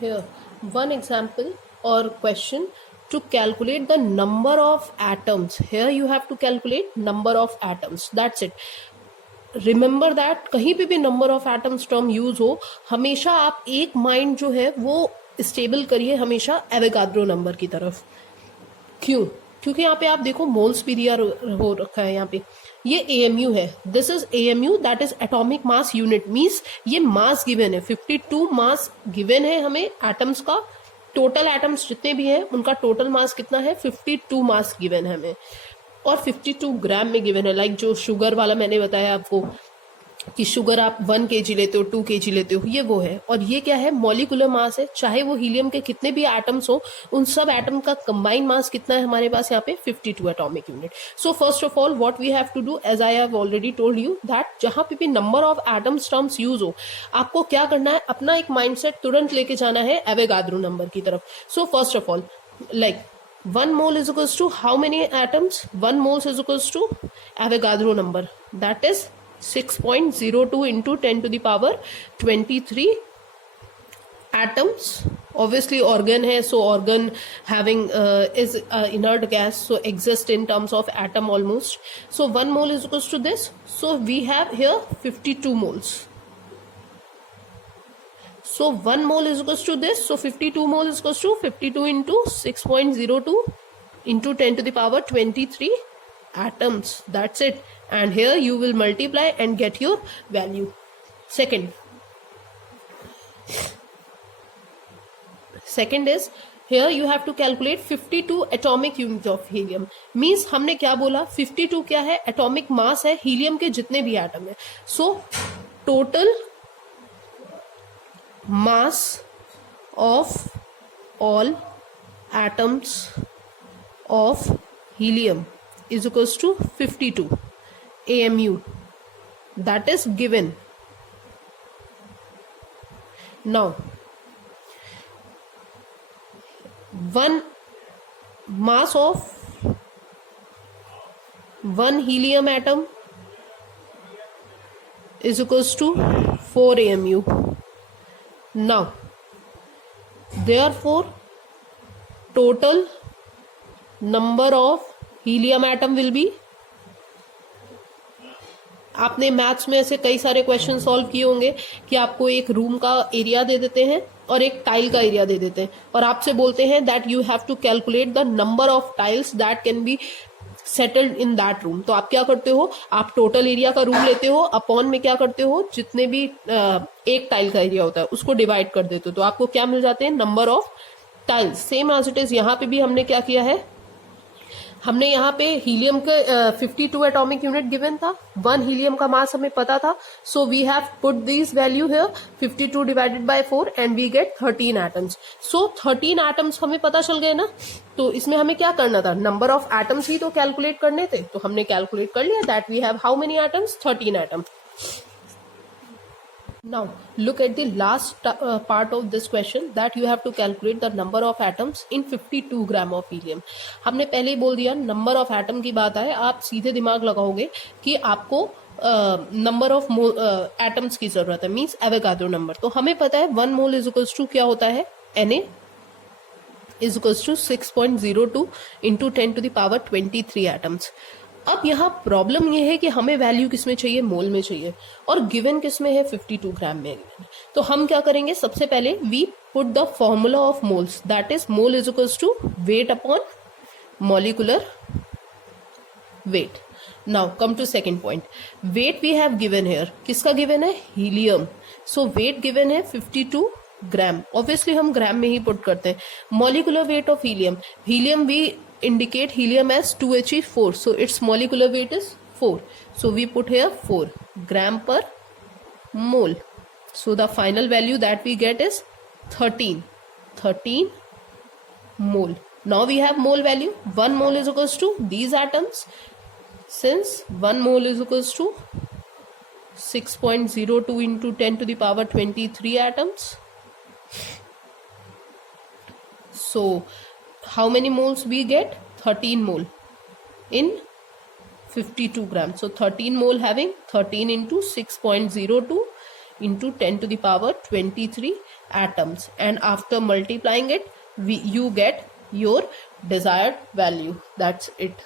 Here, one example or question to calculate the number of atoms. Here you have to calculate number of atoms. That's it. Remember that कहीं पे भी number of atoms term use हो, हमेशा आप एक mind जो है वो स्टेबल करिए हमेशा एवोगाड्रो नंबर की तरफ. क्यों? क्योंकि यहाँ पे आप देखो मोल्स भी दिया हो रखा है. यहाँ पे ये एएमयू है. This is AMU, that is atomic mass unit. Means ये मास गिवन है, 52 मास गिवन है हमें एटम्स का. टोटल एटम्स जितने भी हैं उनका टोटल मास कितना है, 52 मास गिवन है हमें, और 52 ग्राम में गिवन है. लाइक जो शुगर वाला मैंने बताया आपको कि शुगर आप 1 kg लेते हो, 2 kg लेते हो, ये वो है. और ये क्या है, मॉलिकुलर मास है. चाहे वो हीलियम के कितने भी एटम्स हो, उन सब एटम का कंबाइंड मास कितना है हमारे पास यहाँ पे, 52 atomic unit. So first of all what we have to do, as I have already told you that जहां पे भी number of atoms terms use हो, आपको क्या करना है, अपना एक माइंडसेट तुरंत लेके जाना है एवोगाड्रो नंबर की तरफ. सो first of all, like 1 mole is equals to how many atoms? 1 moles is equals to Avogadro number, that is 6.02 into 10 to the power 23 atoms. Obviously organ है, so organ having is inert gas, so exist in terms of atom almost. So 1 mole is equals to this, so we have here 52 moles. So 1 mole is equals to this. So 52 mole is equals to 52 into 6.02 into 10 to the power 23 atoms. That's it. And here you will multiply and get your value. Second is, here you have to calculate 52 atomic units of helium. Means हमने क्या बोला, 52 क्या है, atomic mass है helium के जितने भी atom है. So total mass of all atoms of helium is equals to 52 AMU. That is given. Now, one mass of one helium atom is equals to 4 AMU. Now, therefore, total number of helium atom will be, आपने maths में ऐसे कई सारे question solve किए होंगे कि आपको एक रूम का एरिया दे देते हैं और एक टाइल का एरिया दे देते हैं, और आपसे बोलते हैं that you have to calculate the number of tiles that can be settled in that room. तो आप क्या करते हो, आप टोटल एरिया का रूम लेते हो, अपॉन में क्या करते हो, जितने भी एक टाइल का एरिया होता है उसको डिवाइड कर देते हो, तो आपको क्या मिल जाते हैं, number of tiles. Same as it is यहाँ पे भी हमने क्या किया है, हमने यहाँ पे हीलियम के 52 एटॉमिक यूनिट गिवन था, 1 हीलियम का मास हमें पता था. So we have put this value here, 52 divided by 4 and we get 13 atoms. So 13 atoms हमें पता चल गए ना. तो इसमें हमें क्या करना था, नंबर ऑफ एटम्स ही तो कैलकुलेट करने थे, तो हमने कैलकुलेट कर लिया that we have how many atoms, 13 atoms. Now look at the last part of this question that you have to calculate the number of atoms in 52 gram of helium. हमने पहले ही बोल दिया, नंबर ऑफ एटम की बात आए आप सीधे दिमाग लगाओगे कि आपको नंबर ऑफ एटम्स की जरूरत है, मीन्स एवोगाड्रो नंबर. तो हमें पता है 1 मोल इज इक्वल्स टू क्या होता है, Na is equals to 6.02 into 10 to the power 23 atoms. अब यहाँ प्रॉब्लम ये है कि हमें वैल्यू किस में चाहिए, मोल में चाहिए, और गिवन किस में है, 52 ग्राम में. तो हम क्या करेंगे, सबसे पहले we put the formula of moles, that is mole is equals to weight upon molecular weight. Now come to second point, weight we have given here, किसका गिवन है, हीलियम. सो वेट गिवन है 52 ग्राम. Obviously हम ग्राम में ही put करते हैं. Molecular weight of helium, helium we indicate helium as 2He4, so its molecular weight is 4, so we put here 4 gram per mole. So the final value that we get is 13 mole. Now we have mole value, 1 mole is equals to these atoms. Since 1 mole is equals to 6.02 into 10 to the power 23 atoms, so how many moles we get, 13 mole in 52 grams. So 13 mole having 13 into 6.02 into 10 to the power 23 atoms, and after multiplying it, you get your desired value. That's it.